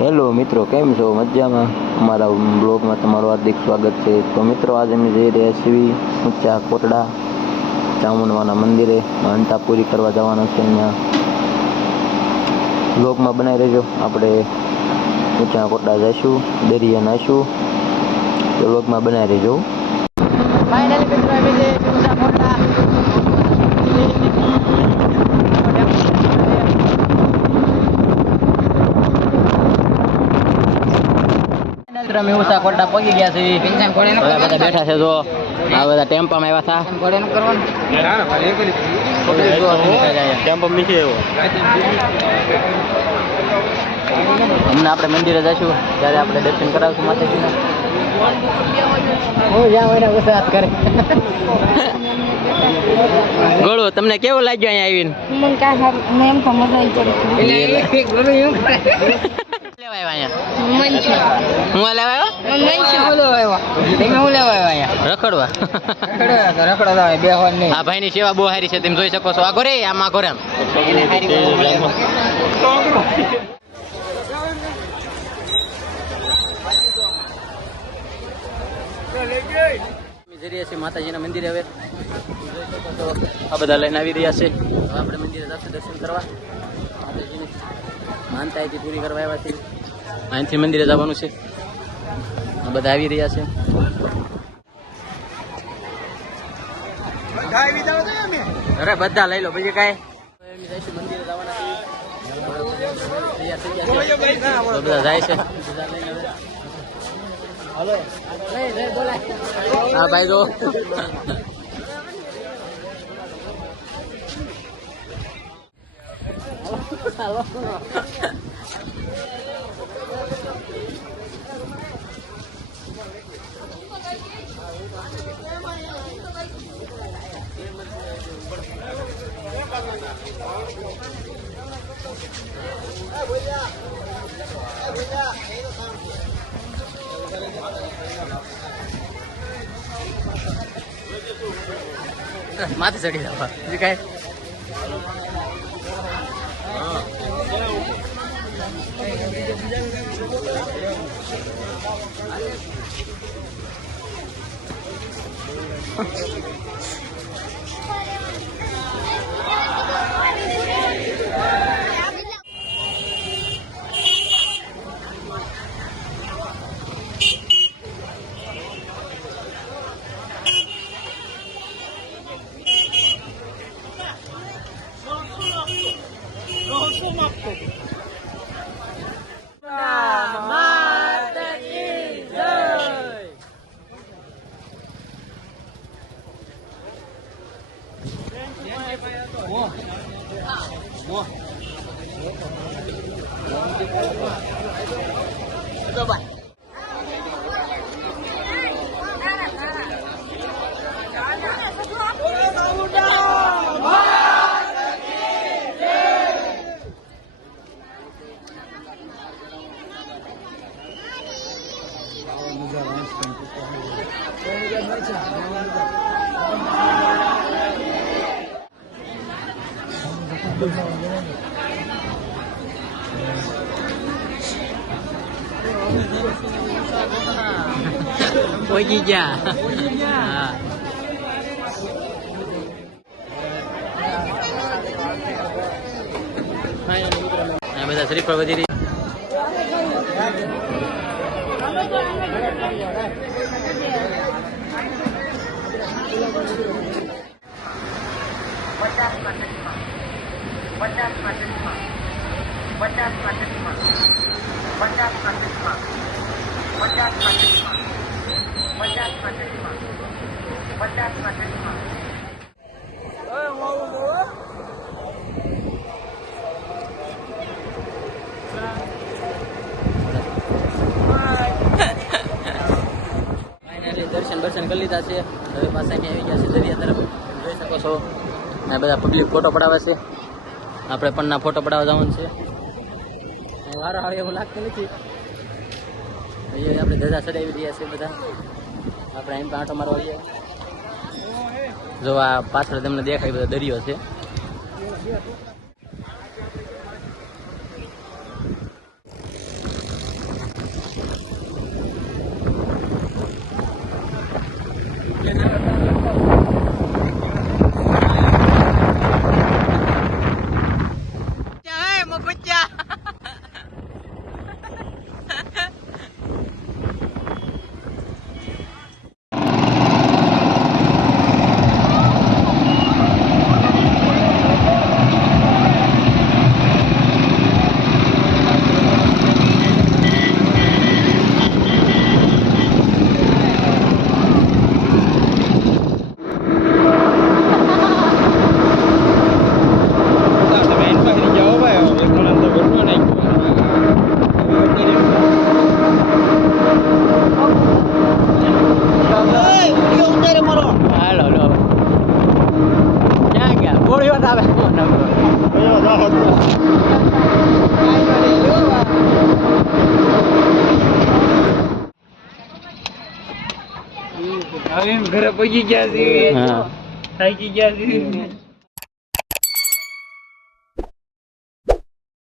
Hello મિત્રો, કેમ છો? મજામાં? અમારા બ્લોગમાં તમારું હાર્દિક સ્વાગત છે. તો મિત્રો, આજે અમે જઈ રહ્યા છીએ ઊંચા કોટડા ચામુંડમાના મંદિરે માનતા પૂરી કરવા જવાના છે. અહીંયા બ્લોગમાં બનાવી રહેજો. આપણે ઊંચા કોટડા જઈશું, દરિયા નાહીશું, તો બ્લોગમાં બનાવી રહેજો. ફાઇનલી મિત્રો આવી ગઈ છે ઊંચા કોટડા. અમે ઊંચા કોટડા પહોંચી ગયા છે. બધા બેઠા છે. જો આ બધા ટેમ્પામાં આવ્યા હતા. હમણાં આપણે મંદિરે જઈશું, ત્યારે આપણે દર્શન કરાવશું માતાજીના. હું જ્યાં હોય ને ઉત્સાહ કરે. ગોળો, તમને કેવું લાગ્યું અહીંયા આવીને? મને કાંઈ એમ તો મજા આવી આ ભાઈ ની સેવા બહુ સારી છે, તમે જોઈ શકો છો. આ ઘરે આમાં ઘરે માતાજીના મંદિરે. હવે આ બધા લઈને આવી રહ્યા છે. હવે આપણે મંદિરે જશું દર્શન કરવા. માતાજીની માનતા અહીંથી પૂરી કરવા આવ્યા છે. અહીંથી મંદિરે જવાનું છે. આ બધા આવી રહ્યા છે. અરે બધા લઈ લો, બીજું કાંઈ મંદિરે જવાના બધા જાય છે. હા ભાઈ તો માથે ચડી જવા બીજું કાંઈ. પહોંચી ગયા. હા બધા શ્રીફળ વધી રહી. દર્શન કરી લીધા છે. હવે પાછા અહીં આવી ગયા છે દરિયા તરફ. જોઈ શકો છો આ બધા પબ્લિક ફોટો પડાવે છે. આપણે પણ ના ફોટો પડાવવા જવાનું છે. વારો આવે એવું લાગતું નથી. આપણે ધજા ચડાવી રહ્યા છે બધા. આપણે અહીં આંટો મારવા આવીએ. જો આ પાછળ તમને દેખાય બધો દરિયો છે. હવે ઘરે પહોંચી ગયા છે હા થાકી ગયા છે